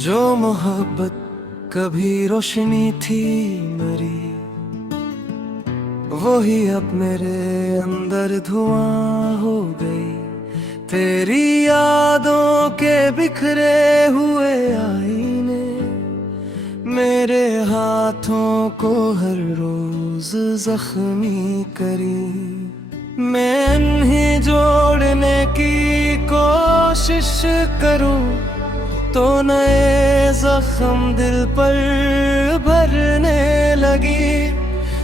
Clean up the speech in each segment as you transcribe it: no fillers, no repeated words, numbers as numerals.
जो मोहब्बत कभी रोशनी थी मेरी, वही अब मेरे अंदर धुआं हो गई। तेरी यादों के बिखरे हुए आईने मेरे हाथों को हर रोज जख्मी करी। मैं इन्हें जोड़ने की कोशिश करूं तो नए जख्म दिल पर भरने लगी।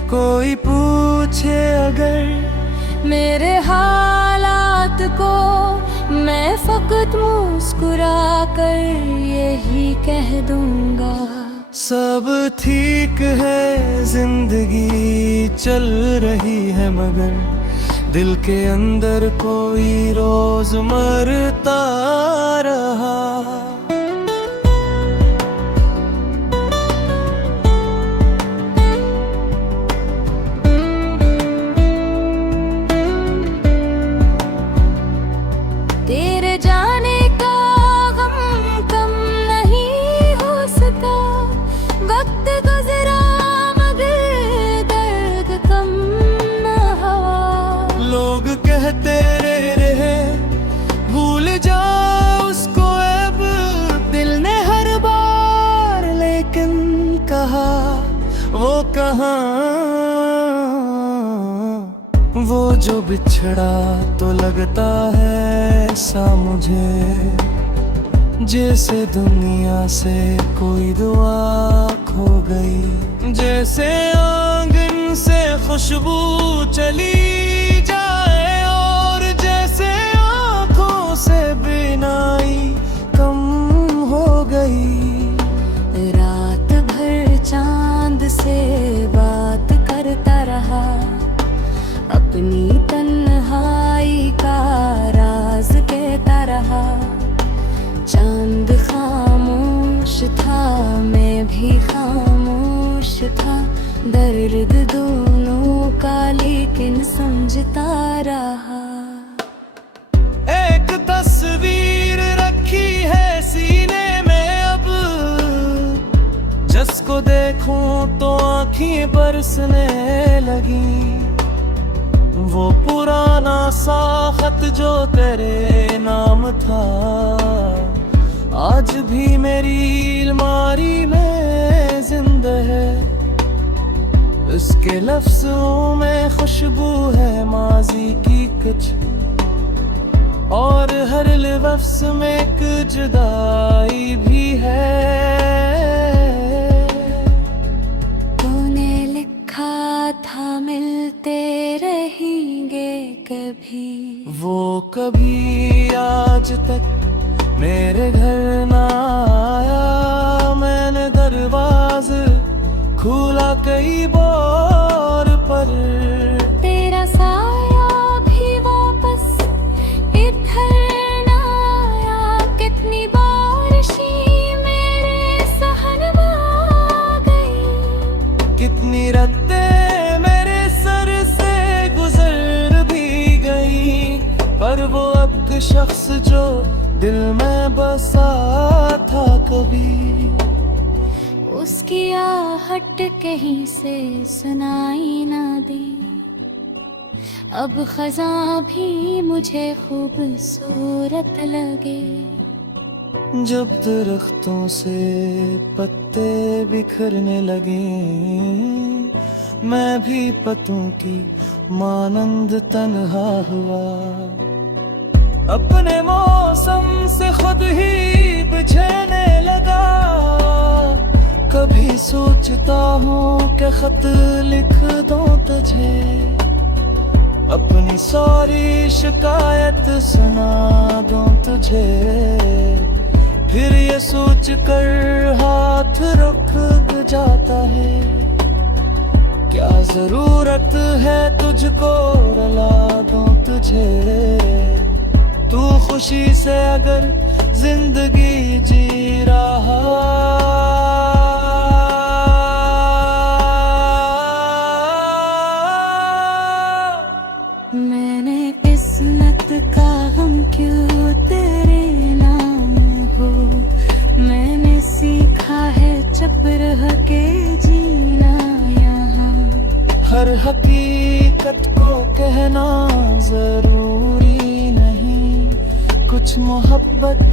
कोई पूछे अगर मेरे हालात को, मैं फकत मुस्कुरा कर यही कह दूंगा, सब ठीक है, जिंदगी चल रही है, मगर दिल के अंदर कोई रोज मरता रहा। तेरे जाने का गम कम नहीं हो सका, वक्त गुजरा मगर दर्द कम न हुआ। लोग कहते रहे भूल जा उसको अब, दिल ने हर बार लेकिन कहा वो कहाँ। वो जो बिछड़ा तो लगता है ऐसा मुझे, जैसे दुनिया से कोई दुआ खो गई। जैसे आंगन से खुशबू चली जाए और जैसे आंखों से बिनाई कम हो गई। रात भर चांद से बात करता रहा, अपनी तन्हाई का राज कहता रहा। चांद खामोश था, मैं भी खामोश था, दर्द दोनों का लेकिन समझता रहा। एक तस्वीर रखी है सीने में अब, जिसको देखूं तो आँखें बरसने लगी। वो पुराना सा खत जो तेरे नाम था, आज भी मेरी अलमारी में जिंदा है। उसके लफ्जों में खुशबू है माजी की कुछ, और हर लफ्ज में एक जुदाई भी है। तूने लिखा था मिलते रहेंगे कभी, वो कभी आज तक मेरे घर ना आया। मैंने दरवाज़ा खोला कई बार पर तेरा साया भी वापस इधर ना आया। कितनी बारिशी मेरे सहन में आ गई, कितनी रातें मेरे सर से गुजर भी गई। पर वो अब शख्स जो दिल में बसा था कभी, उसकी आहट कहीं से सुनाई ना दी। अब खज़ां भी मुझे खूबसूरत लगे। जब दरख्तों से पत्ते बिखरने लगे, मैं भी पत्तों की मानंद तन्हा हुआ। अपने मौसम से खुद ही बिछड़ने लगा। कभी सोचता हूँ कि खत लिख दूं तुझे, अपनी सारी शिकायत सुना दूं तुझे। फिर ये सोच कर हाथ रुक जाता है, क्या जरूरत है तुझको रुला दूं तुझे। तू खुशी से अगर जिंदगी जी रहा, मैंने किस्मत का गम क्यों तेरे नाम हो, मैं मिस तरह के जीना यहाँ। हर हकीकत को कहना जरूरी नहीं, कुछ मोहब्बत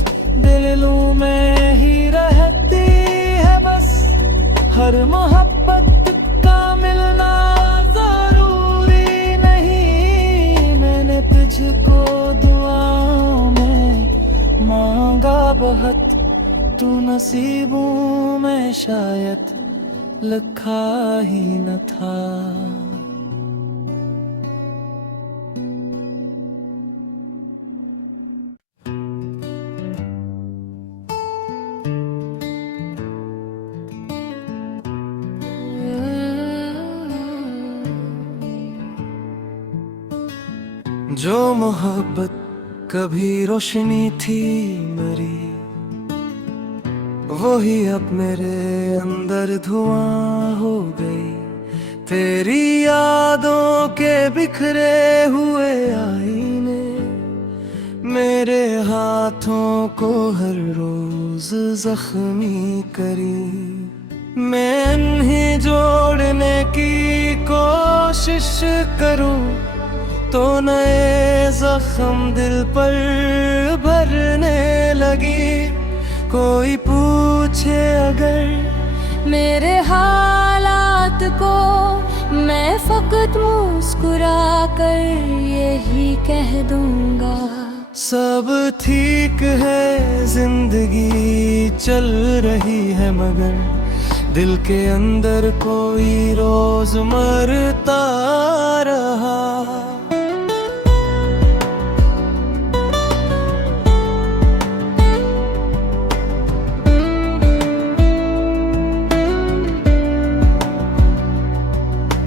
दिलों में ही रहती है बस। हर मोहब्बत का मिलना जरूरी नहीं, मैंने तुझको दुआओं में मांगा बहुत, तू नसीबों में शायद लिखा ही न था। जो मोहब्बत कभी रोशनी थी मेरी, वही अब मेरे अंदर धुआं हो गई। तेरी यादों के बिखरे हुए आईने मेरे हाथों को हर रोज जख्मी करी। मैं इन्हें जोड़ने की कोशिश करूं तो नए जख्म दिल पर भरने लगी। कोई पूछे अगर मेरे हालात को, मैं फकत मुस्कुरा कर यही कह दूंगा, सब ठीक है, जिंदगी चल रही है, मगर दिल के अंदर कोई रोज मरता रहा।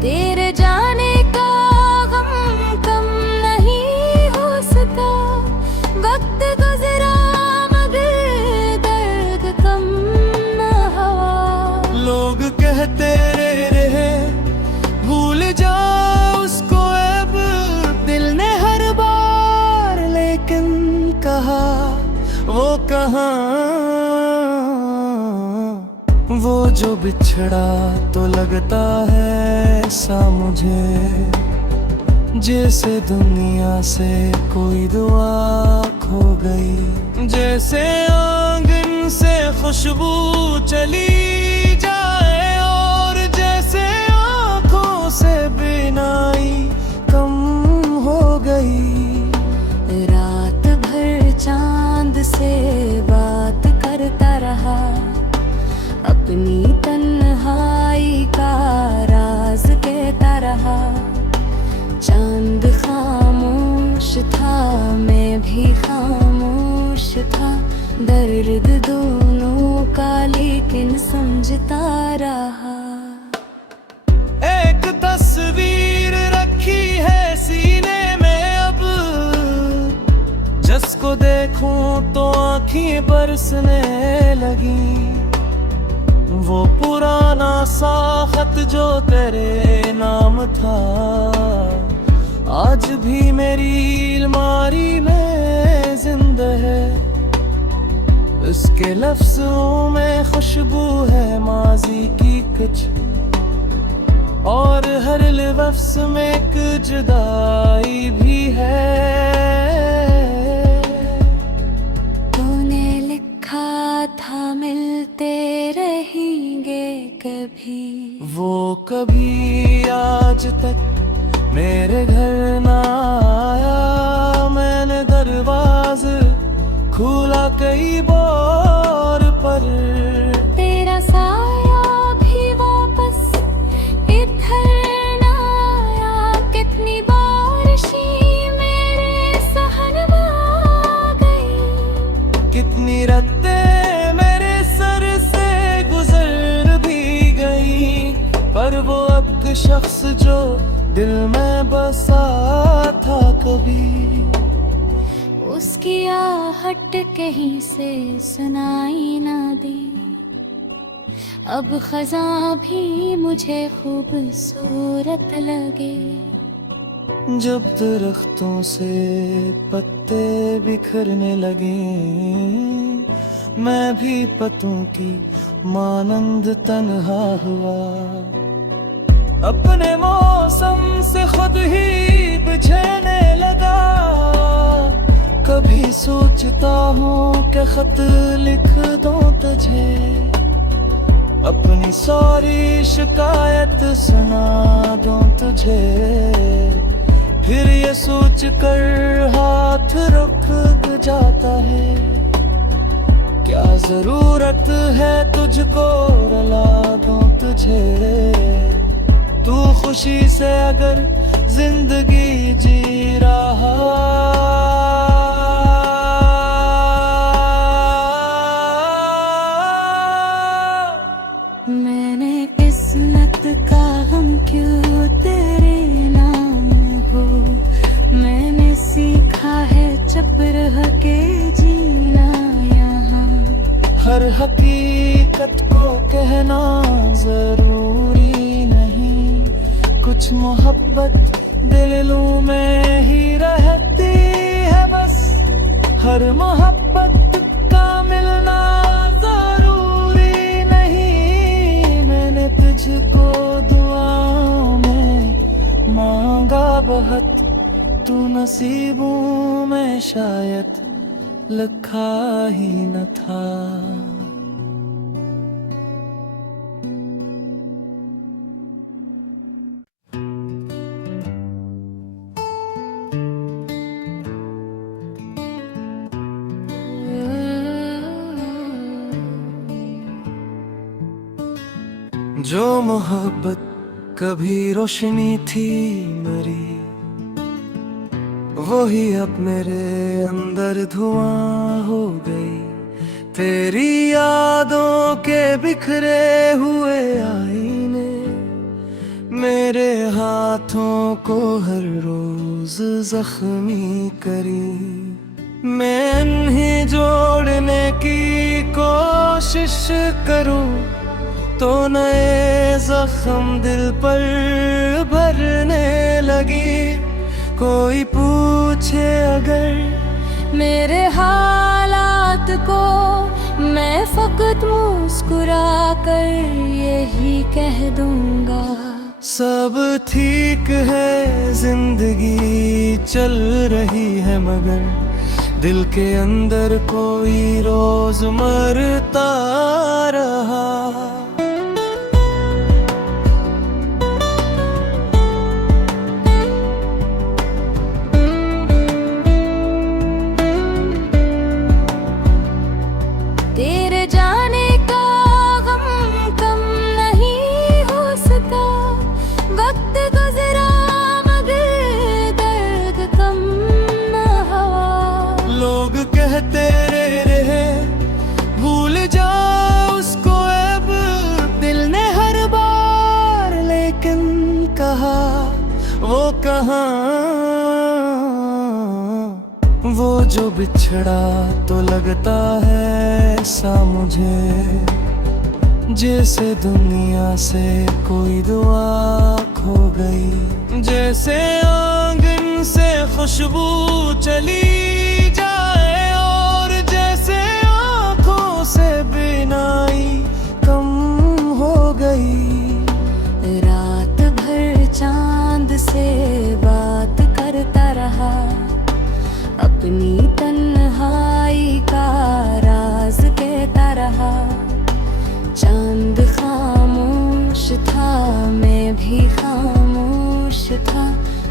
तेरे जाने का गम कम नहीं हो सका, वक्त गुजरा मगर दर्द कम न हुआ। लोग कहते रहे भूल जाओ उसको अब, दिल ने हर बार लेकिन कहा वो कहाँ। वो जो बिछड़ा तो लगता है ऐसा मुझे, जैसे दुनिया से कोई दुआ खो गई। जैसे आंगन से खुशबू चली जाए और जैसे आँखों से बिनाई कम हो गई। रात भर चांद से बात करता रहा, अपनी तन्हाई का राज कहता रहा। चांद खामोश था, मैं भी खामोश था, दर्द दोनों का लेकिन समझता रहा। एक तस्वीर रखी है सीने में अब, जिसको देखूं तो आँखें बरसने लगी। वो पुराना सा खत जो तेरे नाम था, आज भी मेरी अलमारी में जिंदा है। उसके लफ्जों में खुशबू है माजी की कुछ, और हर लफ्ज में एक जुदाई भी है। तूने लिखा था मिलते रहेंगे कभी, वो कभी आज तक मेरे घर ना आया। मैंने दरवाज़ा खोला कई बार पर तेरा साया भी वापस इधर ना आया। कितनी बारिशें मेरे सहन में आ गई, कितनी रातें मेरे सर से गुजर भी गई। पर वो अब शख्स जो दिल में बसा था कभी, उसकी आहट कहीं से सुनाई ना दी। अब खज़ां भी मुझे खूबसूरत लगे। जब दरख्तों से पत्ते बिखरने लगे, मैं भी पतों की मानंद तन्हा हुआ। अपने मौसम से खुद ही बिछड़ने लगा। कभी सोचता हूँ कि खत लिख दूं तुझे, अपनी सारी शिकायत सुना दूं तुझे। फिर ये सोच कर हाथ रुक जाता है, क्या जरूरत है तुझको रुला दूं तुझे। तू खुशी से अगर जिंदगी जी रहा, मैंने किस्मत का गम क्यों तेरे नाम हो। मैंने सीखा है चुप रह के जीना यहाँ। हर हकीकत को कहना जरूरी नहीं, कुछ मोहब्बत दिलों में ही रहती है बस। हर मोहब्बत का मिलना जरूरी नहीं। मैंने तुझको दुआओं में मांगा बहुत, तू नसीबों में शायद लिखा ही न था। जो मोहब्बत कभी रोशनी थी मेरी, वही अब मेरे अंदर धुआं हो गई। तेरी यादों के बिखरे हुए आईने मेरे हाथों को हर रोज जख्मी करी। मैं इन्हें जोड़ने की कोशिश करूं तो नए जख्म दिल पर भरने लगी। कोई पूछे अगर मेरे हालात को, मैं फकत मुस्कुरा कर यही कह दूंगा, सब ठीक है, जिंदगी चल रही है। मगर दिल के अंदर कोई रोज मरता रहा। तेरे जाने का गम कम नहीं हो सका। वक्त गुजरा मगर दर्द कम न हुआ। लोग कहते रहे भूल जा उसको अब, दिल ने हर बार लेकिन कहा वो कहाँ। वो जो बिछड़ा तो लगता है ऐसा मुझे, जैसे दुनिया से कोई दुआ खो गई। जैसे आंगन से खुशबू चली जाए और जैसे आँखों से बिनाई कम हो गई। रात भर चांद से बात करता रहा, अपनी तन्हाई का राज कहता रहा। चांद खामोश था, मैं भी खामोश था।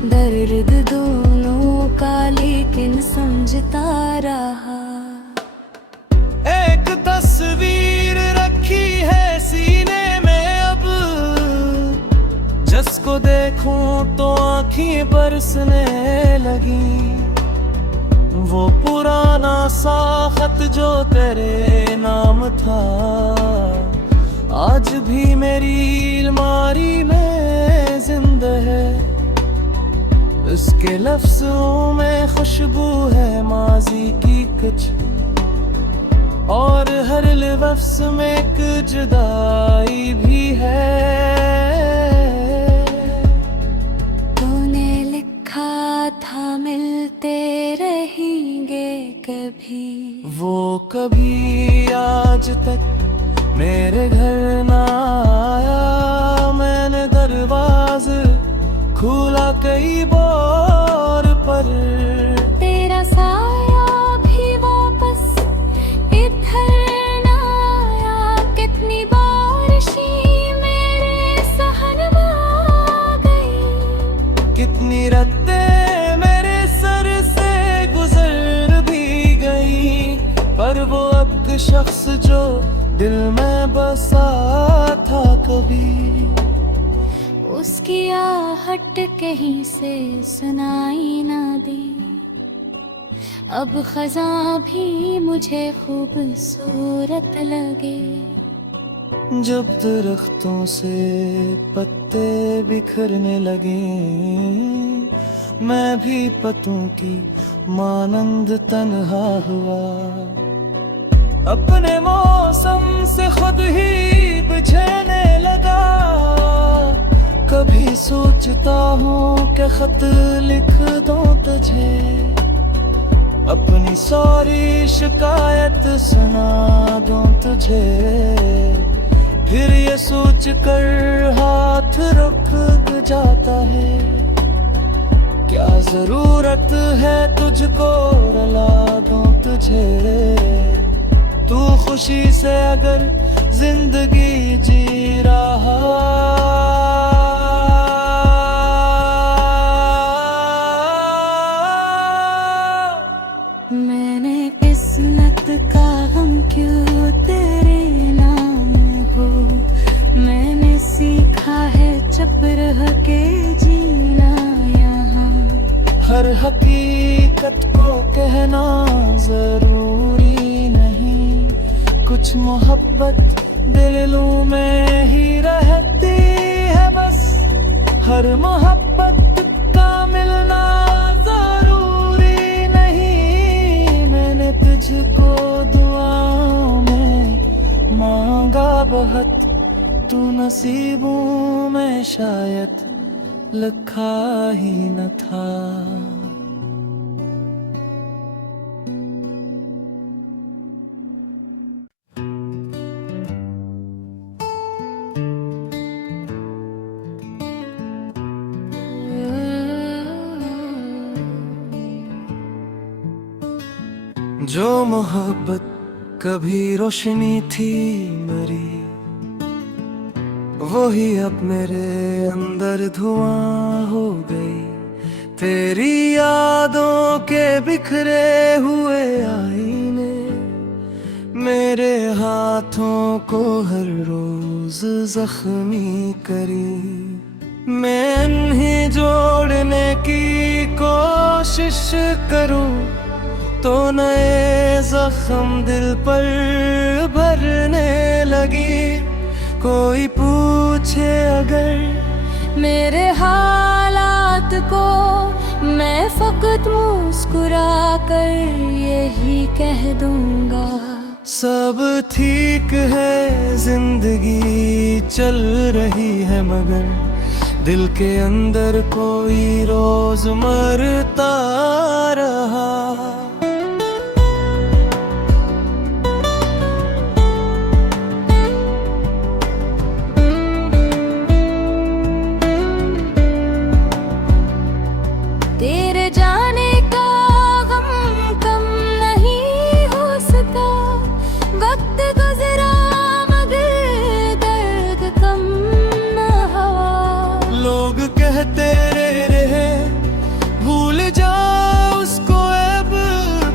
दर्द दोनों का लेकिन समझता रहा। एक तस्वीर रखी है सीने में अब, जिसको देखूं तो आँखें बरसने लगी। वो पुराना सा खत जो तेरे नाम था, आज भी मेरी अलमारी में जिंदा है। उसके लफ्जों में खुशबू है माजी की कुछ, और हर लफ्ज में एक जुदाई भी है। तूने लिखा था मिलते रहेंगे कभी, वो कभी खुला कई बार पर तेरा साया भी वापस इधर न आया। कितनी बारिशी मेरे सहन में आ गई। कितनी रातें मेरे सर से गुजर भी गई, पर वो अब शख्स जो दिल में बसा था कभी, उसकी आहट कहीं से सुनाई ना दी। अब खज़ां भी मुझे खूबसूरत लगे। जब दरख्तों से पत्ते बिखरने लगे, मैं भी पत्तों की मानंद तन्हा हुआ। अपने मौसम से खुद ही बिछड़ने लगा। कभी सोचता हूँ कि खत लिख दूं तुझे, अपनी सारी शिकायत सुना दूं तुझे। फिर ये सोच कर हाथ रुक जाता है, क्या जरूरत है तुझको रुला दूं तुझे। तू खुशी से अगर जिंदगी जी रहा, मैंने किस्मत का गम क्यों तेरे नाम हो। मैंने सीखा है चुप रह के जीना यहाँ। हर हकीकत को कहना जरूरी नहीं, कुछ मोहब्बत दिलों में ही रहती है बस। हर मोहब्बत का मिलना जरूरी नहीं। मैंने तुझको दुआओं में मांगा बहुत, तू नसीबों में शायद लिखा ही न था। जो मोहब्बत कभी रोशनी थी मेरी, वही अब मेरे अंदर धुआं हो गई। तेरी यादों के बिखरे हुए आईने मेरे हाथों को हर रोज जख्मी करी। मैं इन्हें जोड़ने की कोशिश करूं तो नए जख्म दिल पर भरने लगी। कोई पूछे अगर मेरे हालात को, मैं फकत मुस्कुरा कर यही कह दूंगा, सब ठीक है, जिंदगी चल रही है, मगर दिल के अंदर कोई रोज मरता रहा। तेरे जाने का गम कम नहीं हो सका। वक्त गुजरा मगर दर्द कम न हुआ। लोग कहते रहे भूल जाओ उसको अब,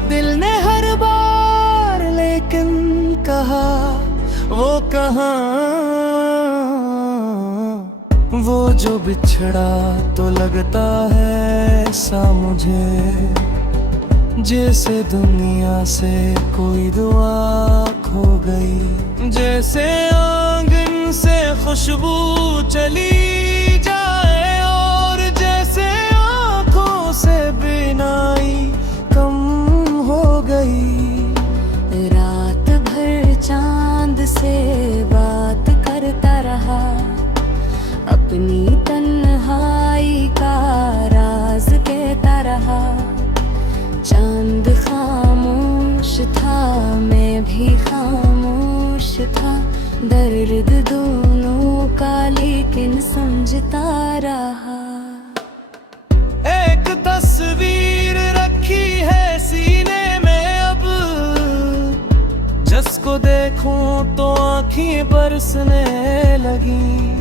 दिल ने हर बार लेकिन कहा वो कहाँ। वो जो बिछड़ा तो लगता है ऐसा मुझे, जैसे दुनिया से कोई दुआ खो गई। जैसे आंगन से खुशबू चली जाए और जैसे आँखों से बिनाई कम हो गई। रात भर चांद से बात करता रहा, अपनी तन्हाई का राज कहता रहा। चांद खामोश था, मैं भी खामोश था। दर्द दोनों का लेकिन समझता रहा। देखूं तो आँखें बरसने लगी।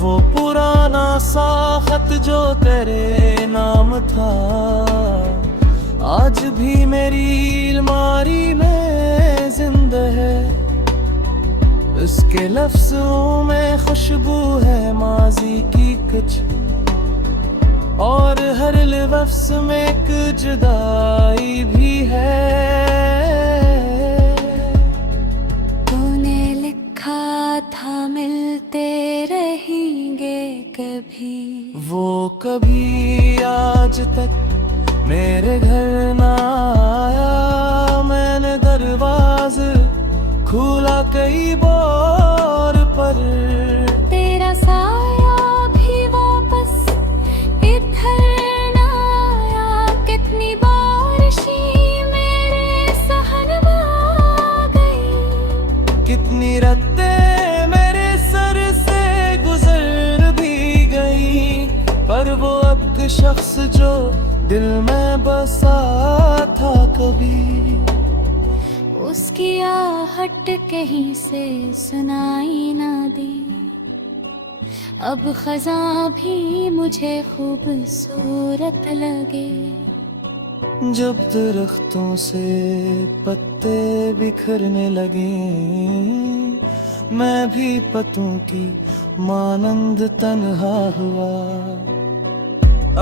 वो पुराना सा खत जो तेरे नाम था आज भी मेरी अलमारी में जिंदा है। उसके लफ्जों में खुशबू है माजी की कुछ, और हर लफ्ज में एक जुदाई भी है। तूने लिखा था मिलते रहेंगे कभी, वो कभी आज तक मेरे घर ना आया। मैंने दरवाज़ा खुला कई बार पर तेरा साया भी वापस इधर ना आया। कितनी बारिशी मेरे सहन में आ गई, कितनी रातें मेरे सर से गुजर भी गई। पर वो अब शख्स जो दिल में बसा था कभी, उसकी आहट कहीं से सुनाई ना दी। अब खज़ां भी मुझे खूबसूरत लगे। जब दरख्तों से पत्ते बिखरने लगे, मैं भी पत्तों की मानंद तन्हा हुआ।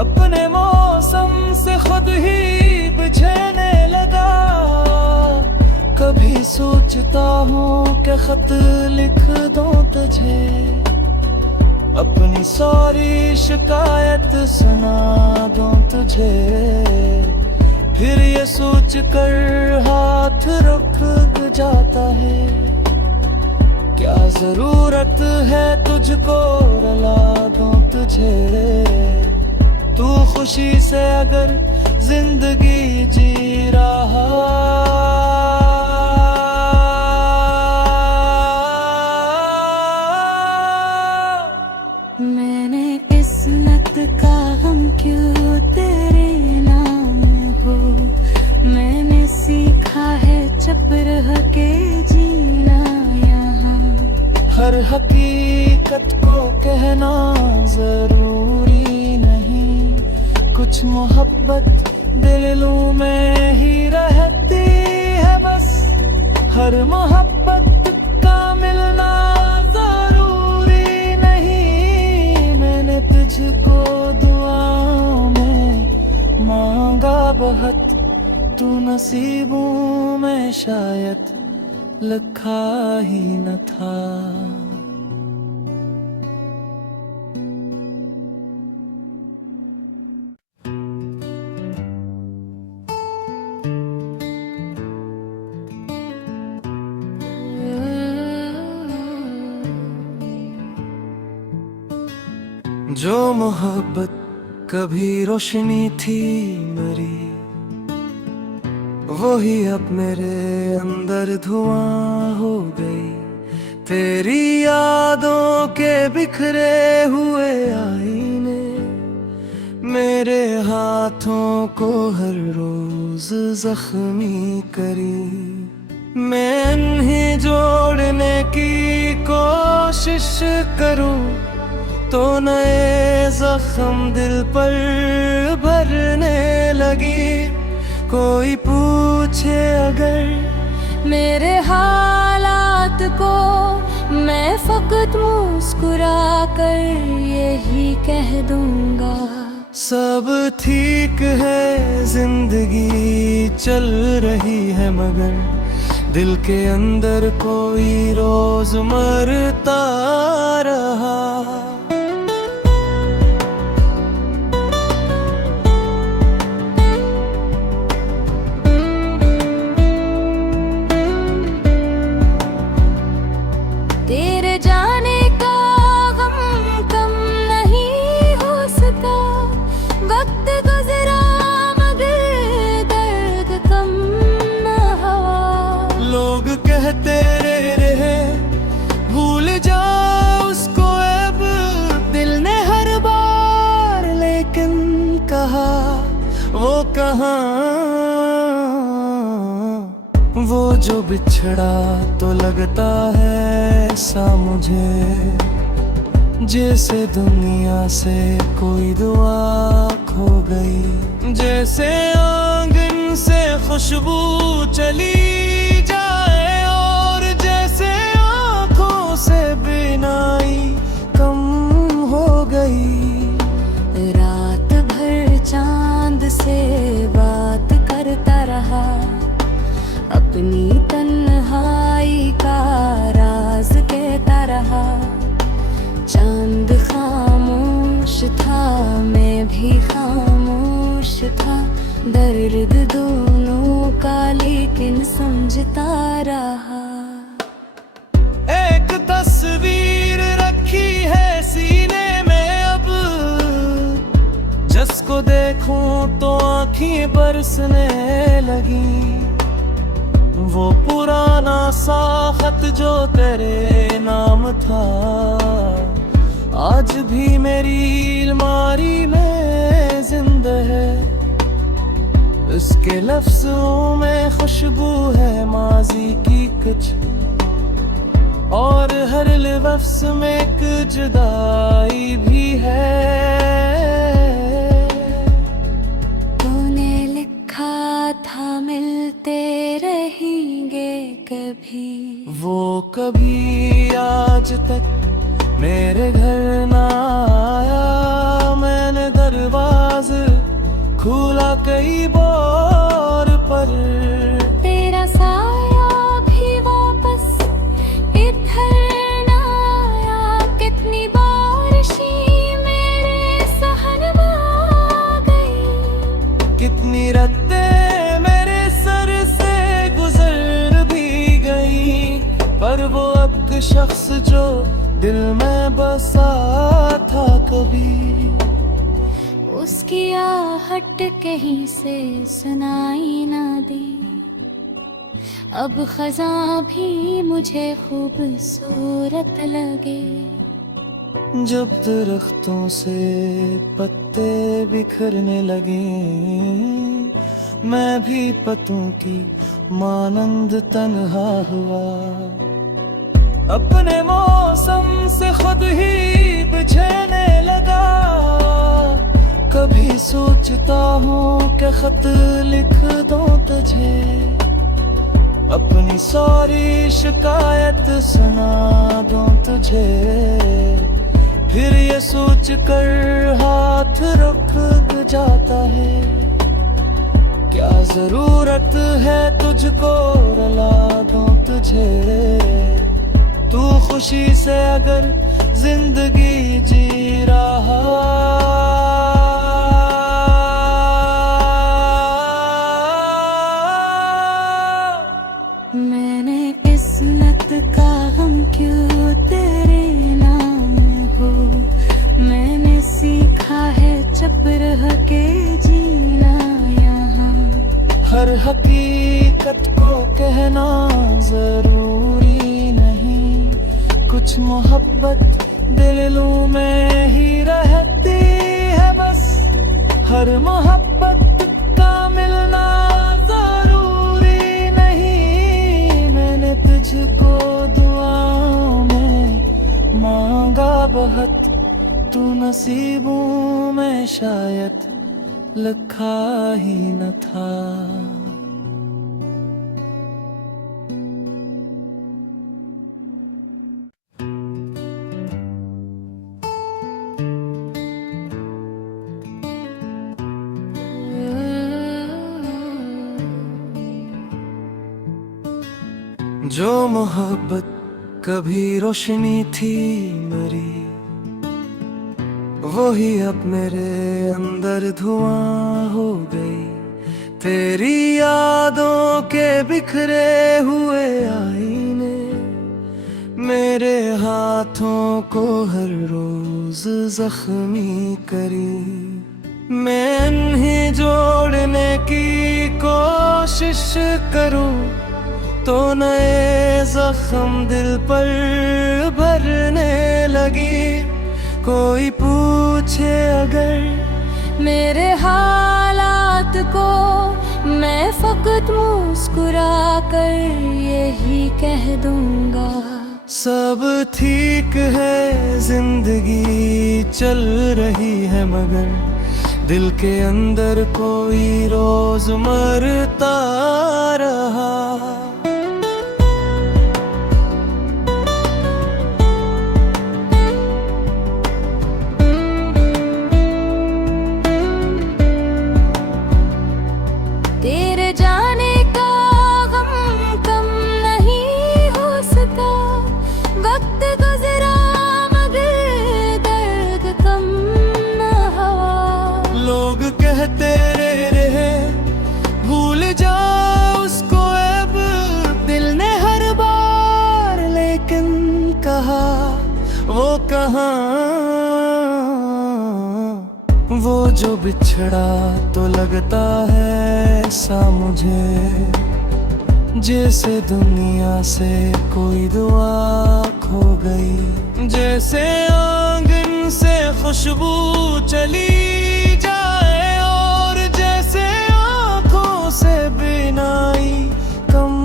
अपने मौसम से खुद ही बिछड़ने लगा। कभी सोचता हूँ कि खत लिख दूं तुझे, अपनी सारी शिकायत सुना दूं तुझे। फिर ये सोच कर हाथ रुक जाता है, क्या जरूरत है तुझको रुला दूं तुझे। तू खुशी से अगर जिंदगी जी रहा, मैंने किस्मत का गम क्यों तेरे नाम हो। मैंने सीखा है चुप रह के जीना यहाँ। हर हकीकत को कहना जरूरी नहीं, कुछ मोहब्बत दिलों में ही रहती है बस। हर मोहब्बत का मिलना जरूरी नहीं। मैंने तुझको दुआओं में मांगा बहुत, तू नसीबों में शायद लिखा ही न था। जो मोहब्बत कभी रोशनी थी मेरी, वही अब मेरे अंदर धुआं हो गई। तेरी यादों के बिखरे हुए आईने मेरे हाथों को हर रोज जख्मी करी। मैं इन्हें जोड़ने की कोशिश करूं तो नए जख्म दिल पर भरने लगी। कोई पूछे अगर मेरे हालात को, मैं फकत मुस्कुरा कर यही कह दूंगा, सब ठीक है, जिंदगी चल रही है। मगर दिल के अंदर कोई रोज मरता रहा। तेरे जाने का गम कम नहीं हो सका। वक्त गुजरा मगर दर्द कम न हुआ। लोग कहते रहे भूल जा उसको अब, दिल ने हर बार लेकिन कहा वो कहाँ। वो जो बिछड़ा तो लगता है ऐसा मुझे, जैसे दुनिया से कोई दुआ खो गई। जैसे आंगन से खुशबू चली जाए और जैसे आँखों से बिनाई कम हो गई। रात भर चांद से बात करता रहा, अपनी तन्हाई का राज कहता रहा। चांद खामोश था, मैं भी खामोश था, दर्द दोनों का लेकिन समझता रहा। एक तस्वीर रखी है सीने में अब, जिसको देखूं तो आँखें बरसने लगी। वो पुराना सा खत जो तेरे नाम था, आज भी मेरी अलमारी में जिंदा है। उसके लफ्ज़ों में खुशबू है माजी की कुछ, और हर लफ्ज़ में एक जुदाई भी है। तूने लिखा था मिलते रहेंगे कभी, वो कभी आज तक मेरे घर ना आया। मैंने दरवाज़ा खुला कई बार पर तेरा साया भी वापस इधर ना आया। कितनी बारिशें मेरे सहन में आ गई, कितनी रातें मेरे सर से गुजर भी गई। पर वो अब शख्स जो दिल में बसा था कभी, उसकी आहट कहीं से सुनाई ना दी। अब खज़ां भी मुझे खूबसूरत लगे। जब दरख्तों से पत्ते बिखरने लगे, मैं भी पत्तों की मानंद तन्हा हुआ। अपने मौसम से खुद ही बिछड़ने लगा। कभी सोचता हूँ कि खत लिख दूं तुझे, अपनी सारी शिकायत सुना दूं तुझे। फिर ये सोच कर हाथ रुक जाता है, क्या जरूरत है तुझको रुला दूं तुझे। तू खुशी से अगर जिंदगी जी रहा, मैंने किस्मत का गम क्यों तेरे नाम हो। मैंने सीखा है चुप रह के जीना यहाँ। हर हकीकत को कहना जरूरी नहीं। कुछ मोहब्बत दिलों में ही रहती है बस। हर मोहब्बत का मिलना जरूरी नहीं। मैंने तुझको दुआओं में मांगा बहुत, तू नसीबों में शायद लिखा ही न था। जो मोहब्बत कभी रोशनी थी मेरी, वही अब मेरे अंदर धुआं हो गई। तेरी यादों के बिखरे हुए आईने मेरे हाथों को हर रोज जख्मी करी। मैं इन्हें जोड़ने की कोशिश करूं तो नए जख्म दिल पर भरने लगी। कोई पूछे अगर मेरे हालात को मैं फकत मुस्कुरा कर यही कह दूंगा, सब ठीक है, जिंदगी चल रही है, मगर दिल के अंदर कोई रोज मरता रहा। तेरे जाने का गम कम नहीं हो सका, वक्त गुजरा मगर दर्द कम न हुआ। लोग कहते रहे भूल जा उसको, अब दिल ने हर बार लेकिन कहा वो कहाँ। वो जो बिछड़ा तो लगता है ऐसा मुझे, जैसे दुनिया से कोई दुआ खो गई, जैसे आंगन से खुशबू चली जाए और जैसे आंखों से बिनाई कम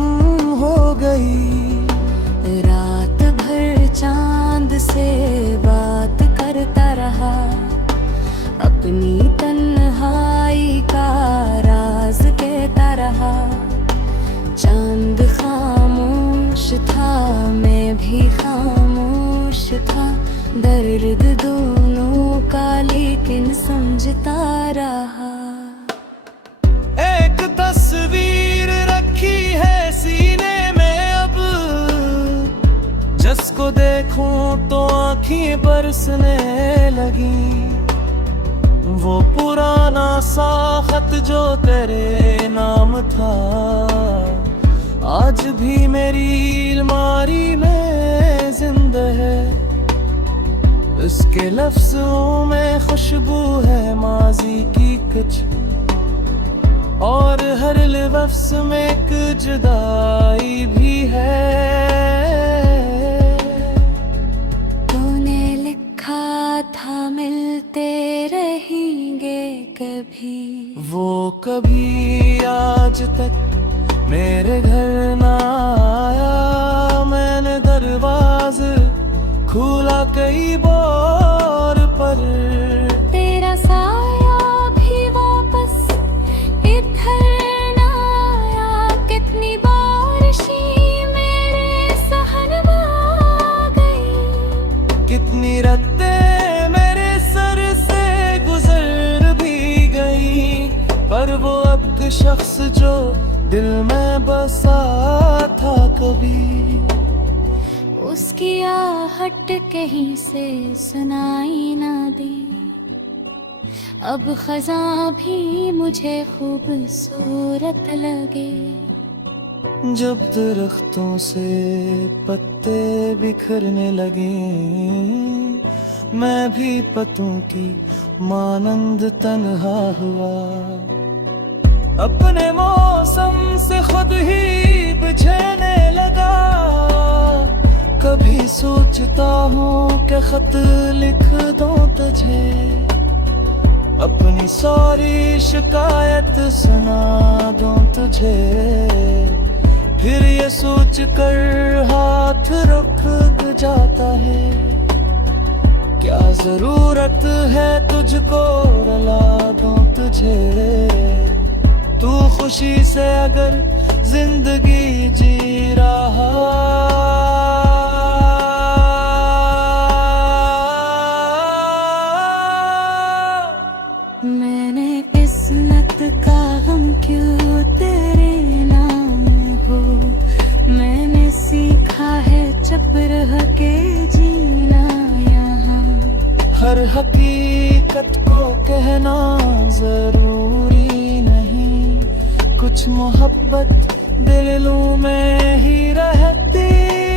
हो गई। रात भर चांद से बात करता रहा, अपनी तन्हाई का राज कहता रहा। चांद खामोश था, मैं भी खामोश था, दर्द दोनों का लेकिन समझता रहा। एक तस्वीर रखी है सीने में अब, जिसको देखूं तो आँखें बरसने लगी। वो पुराना सा खत जो तेरे नाम था, आज भी मेरी अलमारी में जिंदा है। उसके लफ्जों में खुशबू है माजी की कुछ, और हर लफ्ज में एक जुदाई भी है। तूने लिखा था मिलते रहेंगे कभी, वो कभी आज तक मेरे घर ना आया। मैंने दरवाज़ा खोला कई बार पर तेरा साया भी वापस इधर ना आया। कितनी बारिशी मेरे सहन में आ गई, कितनी रातें मेरे सर से गुजर भी गई, पर वो अब शख्स जो दिल में बसा था कभी, उसकी आहट कहीं से सुनाई ना दी। अब खजा भी मुझे खूबसूरत लगे, जब दरख्तों से पत्ते बिखरने लगे, मैं भी पत्तों की मानंद तन्हा हुआ। अपने मौसम से खुद ही बिछड़ने लगा। कभी सोचता हूँ कि खत लिख दूं तुझे, अपनी सारी शिकायत सुना दूं तुझे। फिर ये सोच कर हाथ रुक जाता है, क्या जरूरत है तुझको रुला दूं तुझे। तू खुशी से अगर जिंदगी जी रहा, मैंने किस्मत का गम क्यों तेरे नाम हो। मैंने सीखा है चुप रह के जीना यहाँ, हर हकीकत को कहना जरूरी नहीं। कुछ मोहब्बत दिलों में ही रहती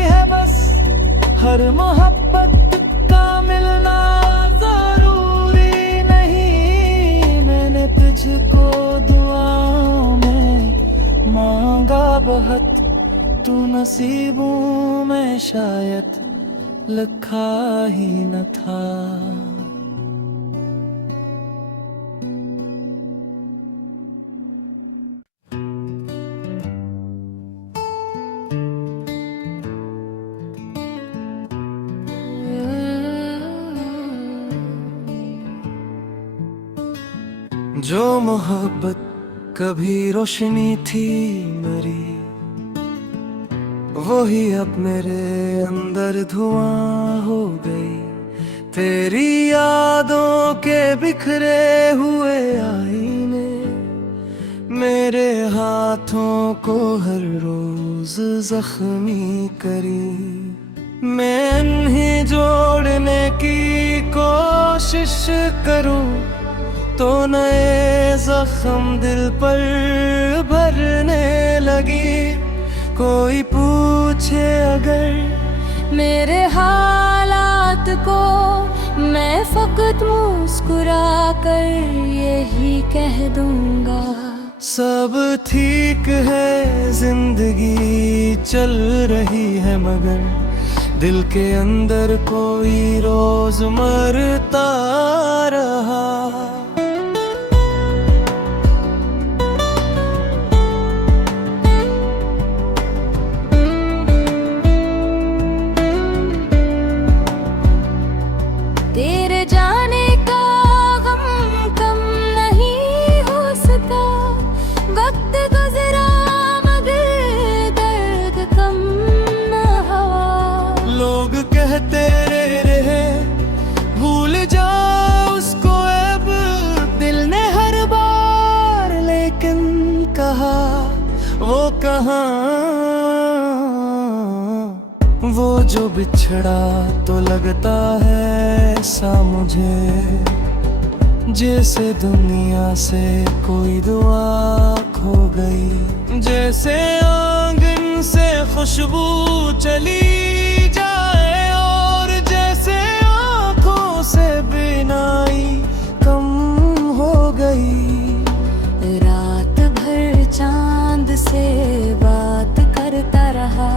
है बस, हर मोहब्बत का मिलना जरूरी नहीं। मैंने तुझको दुआओं में मांगा बहुत, तू नसीबों में शायद लिखा ही न था। जो मोहब्बत कभी रोशनी थी मेरी, वही अब मेरे अंदर धुआं हो गई। तेरी यादों के बिखरे हुए आईने मेरे हाथों को हर रोज जख्मी करी। मैं इन्हें जोड़ने की कोशिश करूं तो नए जख्म दिल पर भरने लगी। कोई पूछे अगर मेरे हालात को, मैं फकत मुस्कुरा कर यही कह दूंगा, सब ठीक है, जिंदगी चल रही है, मगर दिल के अंदर कोई रोज मरता रहा। तेरे जाने का गम कम नहीं हो सका, वक्त गुजरा मगर दर्द कम न हुआ। लोग कहते रहे भूल जाओ उसको अब, दिल ने हर बार लेकिन कहा वो कहाँ। वो जो बिछड़ा तो लगता है ऐसा मुझे, जैसे दुनिया से कोई दुआ खो गई। जैसे आंगन से खुशबू चली जाए और जैसे आंखों से बिनाई कम हो गई। रात भर चांद से बात करता रहा,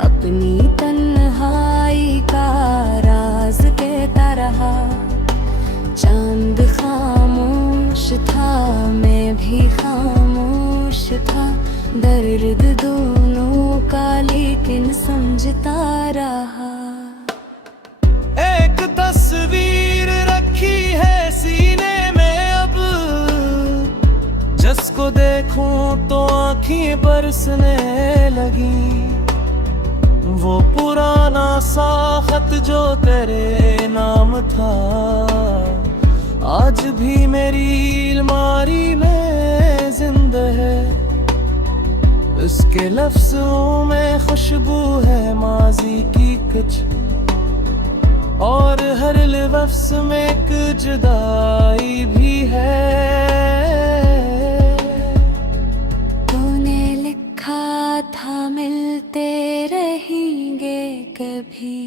अपनी तन्हाई का राज कहता रहा। चांद खामोश था, मैं भी खामोश था, दर्द दोनों का लेकिन समझता रहा। एक तस्वीर रखी है सीने में अब, जिसको देखूं तो आँखें बरसने लगी। वो पुराना सा खत जो तेरे नाम था, आज भी मेरी अलमारी में जिंदा है। उसके लफ्जों में खुशबू है माजी की कुछ, और हर लफ्ज में एक जुदाई भी है। तूने लिखा था मिलते रहेंगे कभी,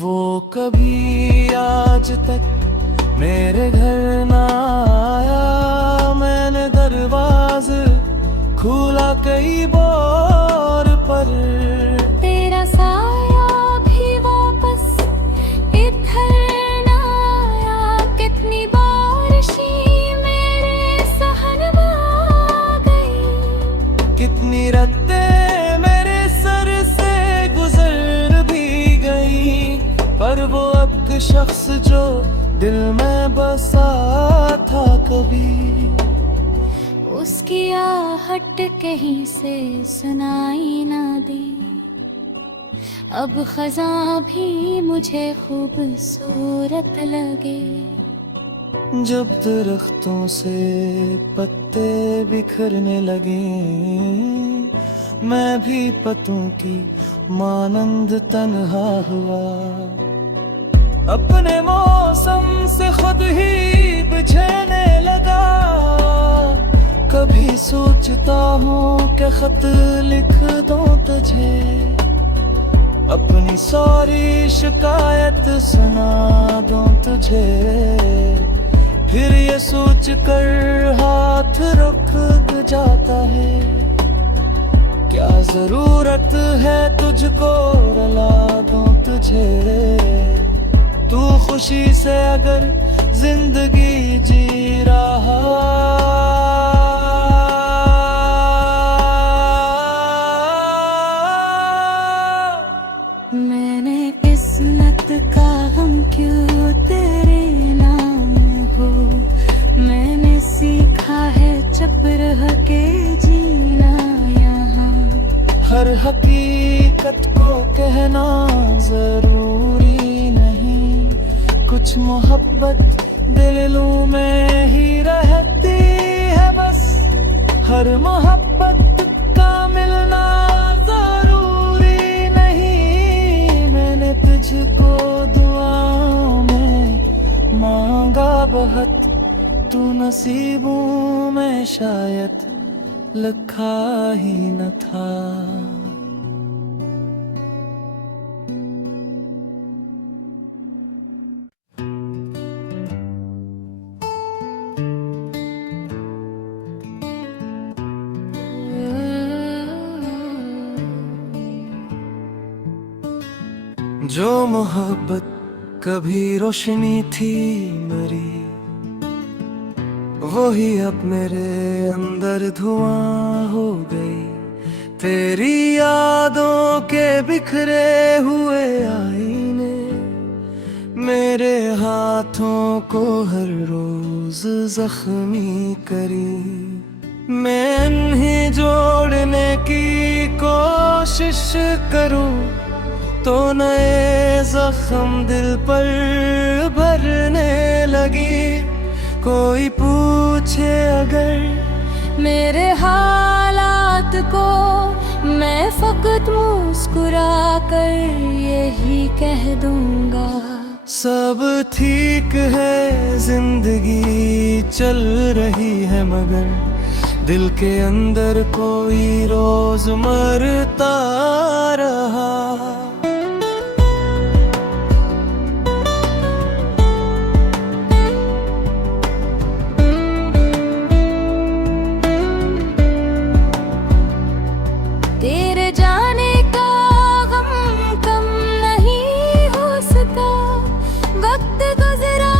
वो कभी आज तक मेरे घर ना आया। मैंने दरवाज़ा खोला कई बार पर तेरा साया भी वापस इधर ना आया। कितनी बारिशें मेरे सहन में आ गई, कितनी रातें मेरे सर से गुजर भी गई। पर वो अब शख्स जो दिल में बसा था कभी, उसकी आहट कहीं से सुनाई ना दी। अब खज़ां भी मुझे खूबसूरत लगे। जब दरख्तों से पत्ते बिखरने लगे, मैं भी पत्तों की मानंद तन्हा हुआ। अपने मौसम से खुद ही बिछड़ने लगा। कभी सोचता हूँ कि खत लिख दूं तुझे, अपनी सारी शिकायत सुना दूं तुझे। फिर ये सोच कर हाथ रुक जाता है, क्या जरूरत है तुझको रुला दूं तुझे। तू खुशी से अगर जिंदगी जी रहा, मैंने किस्मत का गम क्यों तेरे नाम हो, मैंने हकीकत को कहना जरूरी नहीं, कुछ मोहब्बत दिलों में ही रहती है बस, हर मोहब्बत का मिलना जरूरी नहीं। मैंने तुझको दुआओं में मांगा बहुत, तू नसीबों में शायद लिखा ही न था। जो मोहब्बत कभी रोशनी थी मेरी, वही अब मेरे अंदर धुआं हो गई। तेरी यादों के बिखरे हुए आईने मेरे हाथों को हर रोज जख्मी करी। मैं इन्हें जोड़ने की कोशिश करूं तो नए जख्म दिल पर भरने लगी। कोई पूछे अगर मेरे हालात को, मैं फकत मुस्कुरा कर यही कह दूंगा, सब ठीक है, जिंदगी चल रही है, मगर दिल के अंदर कोई रोज मरता रहा। तेरे जाने का गम कम नहीं हो सका, वक्त गुजरा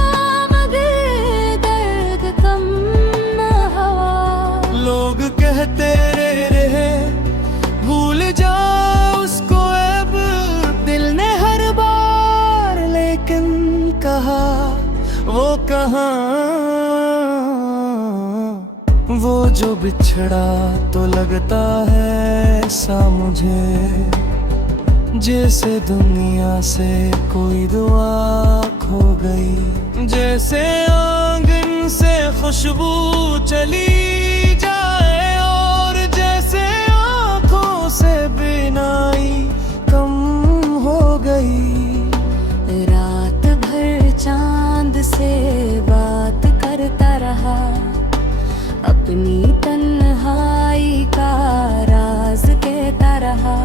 मगर दर्द कम न हुआ। लोग कहते रहे भूल जा उसको अब, दिल ने हर बार लेकिन कहा वो कहाँ। वो जो बिछड़ा तो लगता है ऐसा मुझे, जैसे दुनिया से कोई दुआ खो गई, जैसे आंगन से खुशबू चली जाए और जैसे आंखों से बिनाई कम हो गई। रात भर चांद से बात करता रहा, अपनी तन्हाई का राज कहता रहा।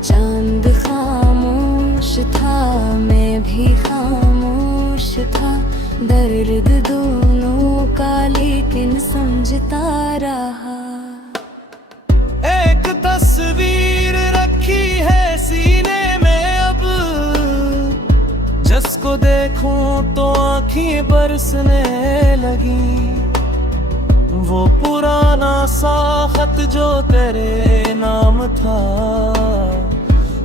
चांद खामोश था, मैं भी खामोश था, दर्द दोनों का लेकिन समझता रहा। एक तस्वीर रखी है सीने में अब, जिसको देखूं तो आँखें बरसने लगी। वो पुराना सा खत जो तेरे नाम था,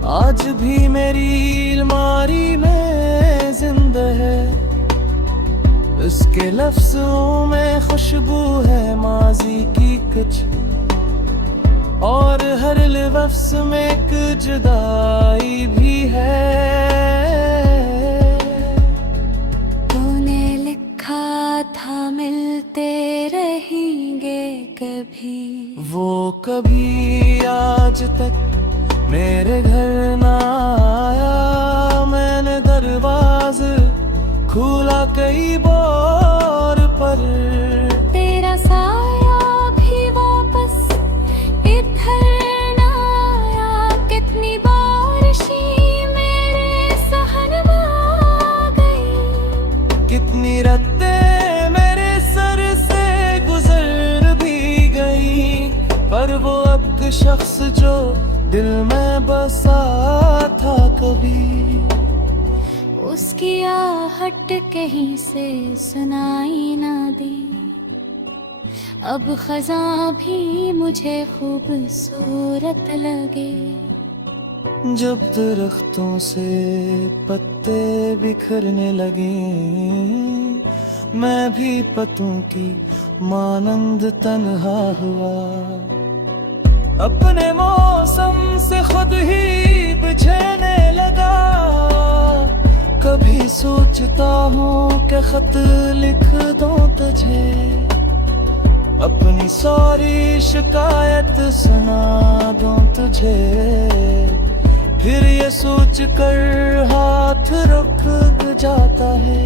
आज भी मेरी अलमारी में जिंदा है। उसके लफ्जों में खुशबू है माजी की कुछ, और हर लफ्ज में एक जुदाई भी है। तूने लिखा था मिलते रहेंगे कभी, वो कभी आज तक मेरे घर ना आया। मैंने दरवाज़ा खुला कई बार पर तेरा साया भी वापस इधर ना आया। कितनी बारिशी मेरे सहन में आ गई, कितनी रातें मेरे सर से गुजर भी गई, पर वो अब शख्स जो दिल में बसा था कभी, उसकी आहट कहीं से सुनाई ना दी। अब खज़ां भी मुझे खूबसूरत लगे। जब दरख्तों से पत्ते बिखरने लगे, मैं भी पत्तों की मानंद तन्हा हुआ। अपने मौसम से खुद ही बिछड़ने लगा। कभी सोचता हूँ कि खत लिख दूं तुझे, अपनी सारी शिकायत सुना दूं तुझे। फिर ये सोच कर हाथ रुक जाता है,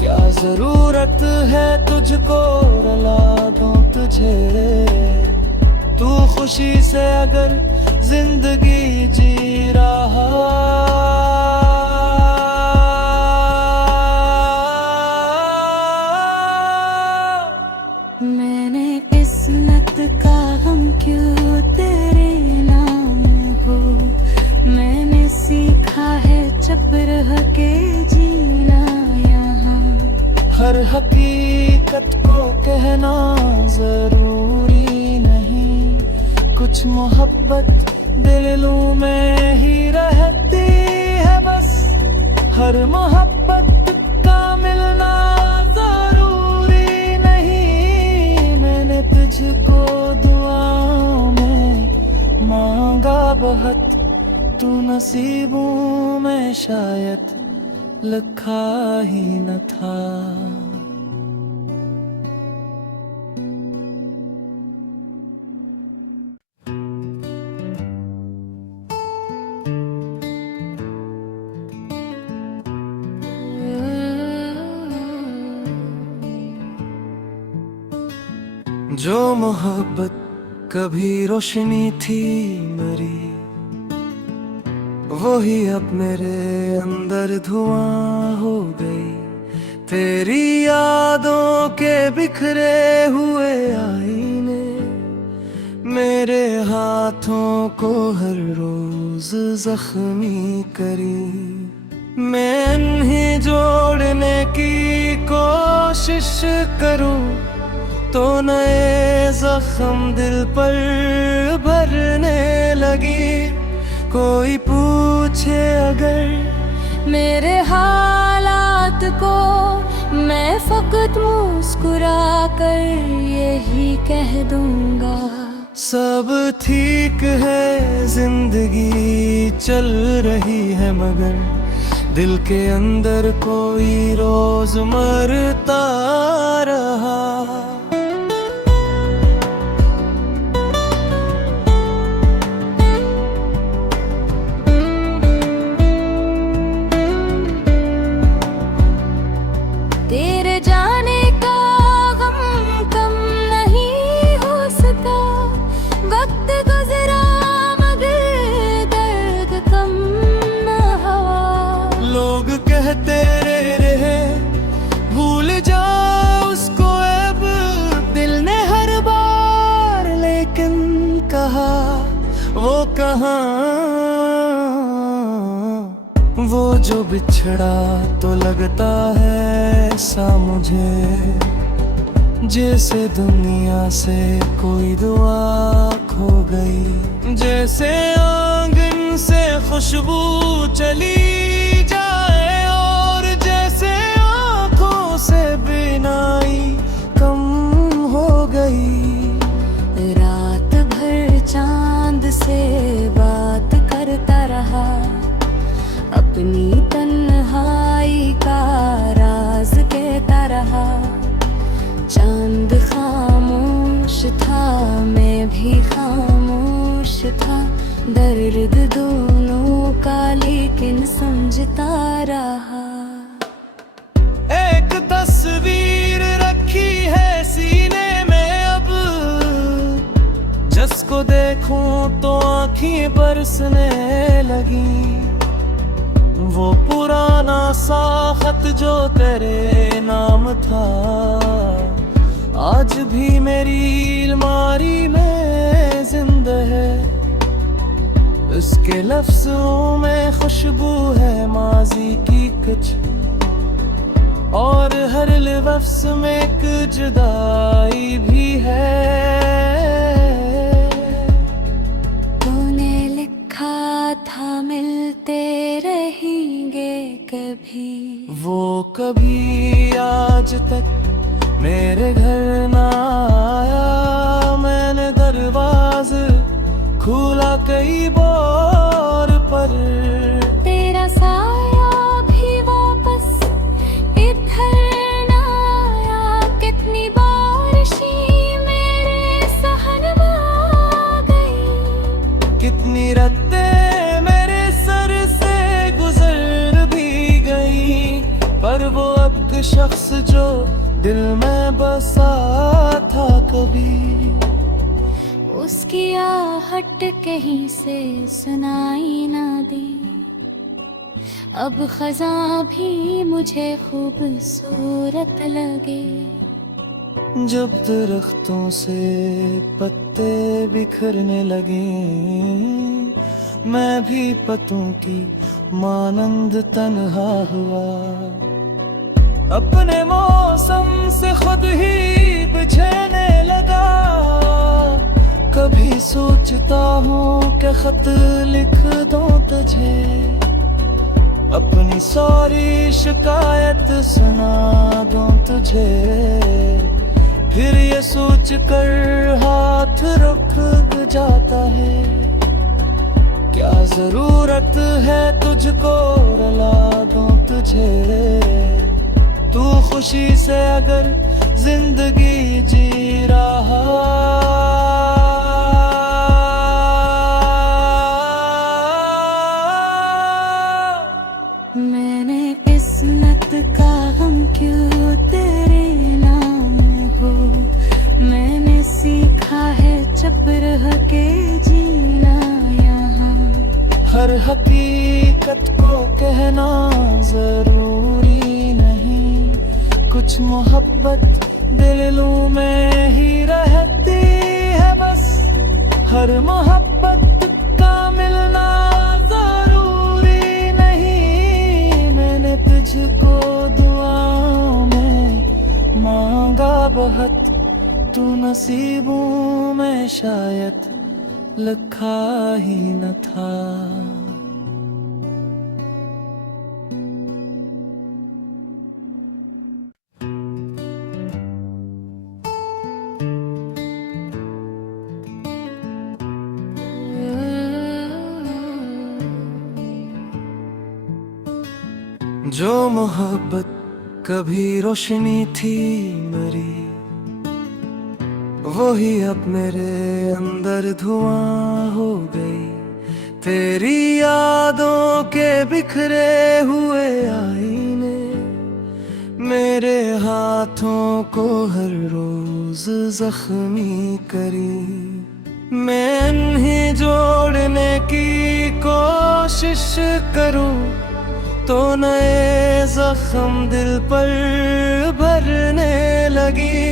क्या जरूरत है तुझको रुला दूं तुझे। तू खुशी से अगर जिंदगी जी रहा, मैंने किस्मत का गम क्यों तेरे नाम हो। मैंने सीखा है चुप रह के जीना यहाँ। हर हकीकत को कहना जरूरी नहीं, कुछ मोहब्बत दिलों में ही रहती है बस। हर मोहब्बत का मिलना जरूरी नहीं। मैंने तुझको दुआओं में मांगा बहुत, तू नसीबों में शायद लिखा ही न था। जो मोहब्बत कभी रोशनी थी मेरी, वही अब मेरे अंदर धुआं हो गई। तेरी यादों के बिखरे हुए आईने मेरे हाथों को हर रोज जख्मी करी। मैं इन्हें जोड़ने की कोशिश करूं तो नए जख्म दिल पर भरने लगी। कोई पूछे अगर मेरे हालात को, मैं फकत मुस्कुरा कर यही कह दूंगा, सब ठीक है, जिंदगी चल रही है। मगर दिल के अंदर कोई रोज मरता रहा। तेरे जाने का गम कम नहीं हो सका। वक्त गुजरा मगर दर्द कम न हुआ। लोग कहते रहे भूल जाओ उसको अब, दिल ने हर बार लेकिन कहा वो कहाँ। वो जो बिछड़ा तो लगता है ऐसा मुझे, जैसे दुनिया से कोई दुआ खो गई। जैसे आंगन से खुशबू चली जाए और जैसे आंखों से बिनाई कम हो गई। रात भर चांद से बात करता रहा, अपनी तन्हाई का राज कहता रहा। चांद खामोश था, मैं भी खामोश था। दर्द दोनों का लेकिन समझता रहा। एक तस्वीर रखी है सीने में अब, जिसको देखूं तो आँखें बरसने लगी। वो पुराना सा खत जो तेरे नाम था, आज भी मेरी अलमारी में जिंदा है। उसके लफ्जों में खुशबू है माजी की कुछ, और हर लफ्ज में एक जुदाई भी है। तूने लिखा था मिलते रहेंगे कभी, वो कभी आज तक मेरे घर ना आया। मैंने दरवाजा खुला कई बार पर तेरा साया भी वापस इधर न आया। कितनी बारिशी मेरे सहन में आ गई। कितनी रातें मेरे सर से गुजर भी गई, पर वो अब शख्स जो दिल में बसा था कभी, उसकी आहट कहीं से सुनाई ना दी। अब खज़ां भी मुझे खूबसूरत लगे। जब दरख्तों से पत्ते बिखरने लगे, मैं भी पत्तों की मानंद तन्हा हुआ। अपने मौसम से खुद ही बिछड़ने लगा। कभी सोचता हूँ कि खत लिख दूं तुझे, अपनी सारी शिकायत सुना दूं तुझे। फिर ये सोच कर हाथ रुक जाता है, क्या जरूरत है तुझको रुला दूं तुझे। तू खुशी से अगर जिंदगी जी रहा, मैंने किस्मत का गम क्यों तेरे नाम हो। मैंने सीखा है चुप रह के जीना यहाँ। हर हकीकत को कहना जरूरी नहीं, कुछ मोहब्बत दिलों में ही रहती है बस। हर मोहब्बत का मिलना जरूरी नहीं। मैंने तुझको दुआओं में मांगा बहुत, तू नसीबों में शायद लिखा ही न था। जो मोहब्बत कभी रोशनी थी मेरी, वही अब मेरे अंदर धुआं हो गई। तेरी यादों के बिखरे हुए आईने मेरे हाथों को हर रोज जख्मी करी। मैं इन्हें जोड़ने की कोशिश करूं तो नए जख्म दिल पर भरने लगी।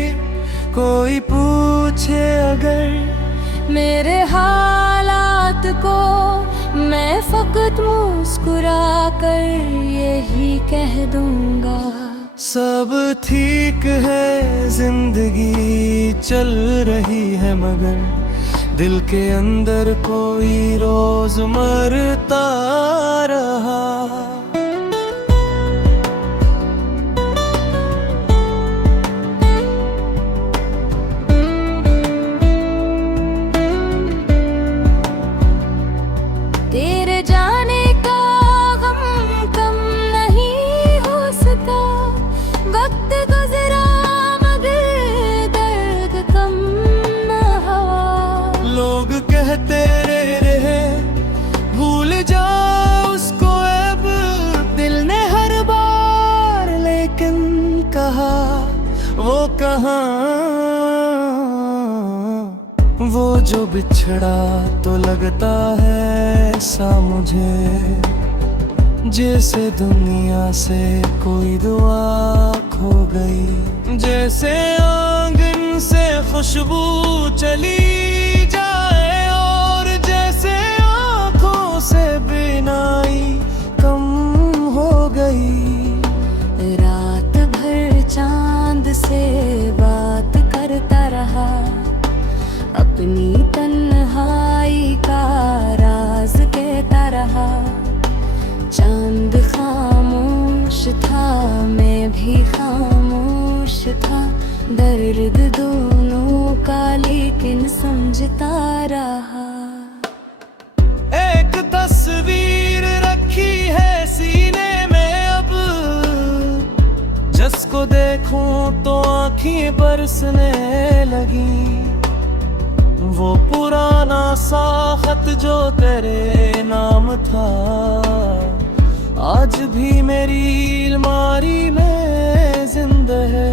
कोई पूछे अगर मेरे हालात को, मैं फकत मुस्कुरा कर यही कह दूंगा, सब ठीक है, जिंदगी चल रही है, मगर दिल के अंदर कोई रोज मरता रहा। तेरे जाने का गम कम नहीं हो सका। वक्त गुजरा मगर दर्द कम न हुआ। लोग कहते रहे भूल जा उसको अब, दिल ने हर बार लेकिन कहा वो कहाँ। वो जो बिछड़ा तो लगता है ऐसा मुझे, जैसे दुनिया से कोई दुआ खो गई। जैसे आंगन से खुशबू चली जाए और जैसे आँखों से बिनाई कम हो गई। रात भर चांद से बात करता रहा, अपनी तन्हाई का राज कहता रहा। चांद खामोश था, मैं भी खामोश था। दर्द दोनों का लेकिन समझता रहा। देखूं तो आँखें बरसने लगी। वो पुराना सा खत जो तेरे नाम था आज भी मेरी अलमारी में जिंदा है।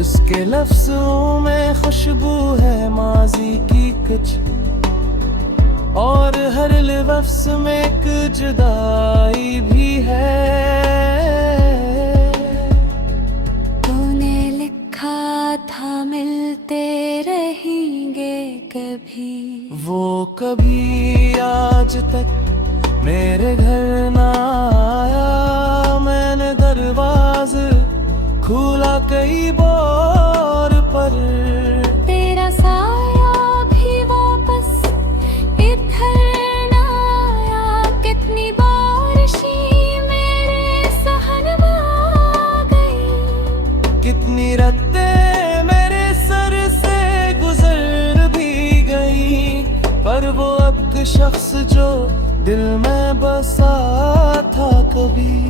उसके लफ्जों में खुशबू है माजी की कुछ, और हर लफ्ज में एक जुदाई भी है। तूने लिखा था मिलते रहेंगे कभी, वो कभी आज तक मेरे घर ना आया। मैंने दरवाज़ा खुला कई बार पर तेरा साया भी वापस इधर ना आया। कितनी बारिशें मेरे सहन में आ गई, कितनी रातें मेरे सर से गुजर भी गई। पर वो अब शख्स जो दिल में बसा था कभी,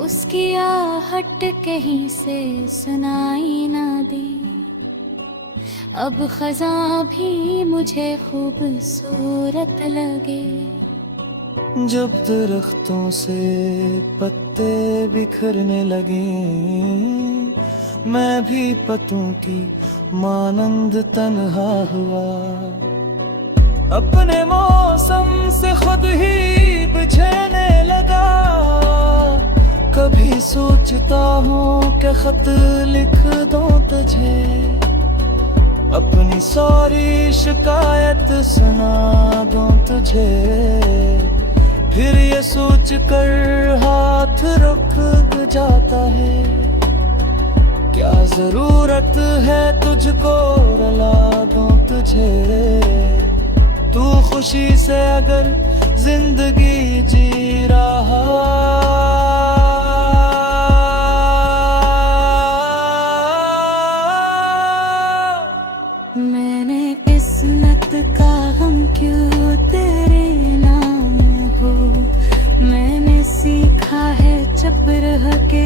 उसकी आहट कहीं से सुनाई ना दी। अब खज़ां भी मुझे खूबसूरत लगे। जब दरख्तों से पत्ते बिखरने लगे, मैं भी पत्तों की मानंद तन्हा हुआ। अपने मौसम से खुद ही बिछड़ने लगा। कभी सोचता हूँ कि खत लिख दूं तुझे, अपनी सारी शिकायत सुना दूं तुझे। फिर ये सोच कर हाथ रुक जाता है, क्या जरूरत है तुझको रुला दूं तुझे। तू खुशी से अगर जिंदगी जी रहा, मैंने किस्मत का गम क्यों तेरे नाम हो। मैंने सीखा है चुप रह के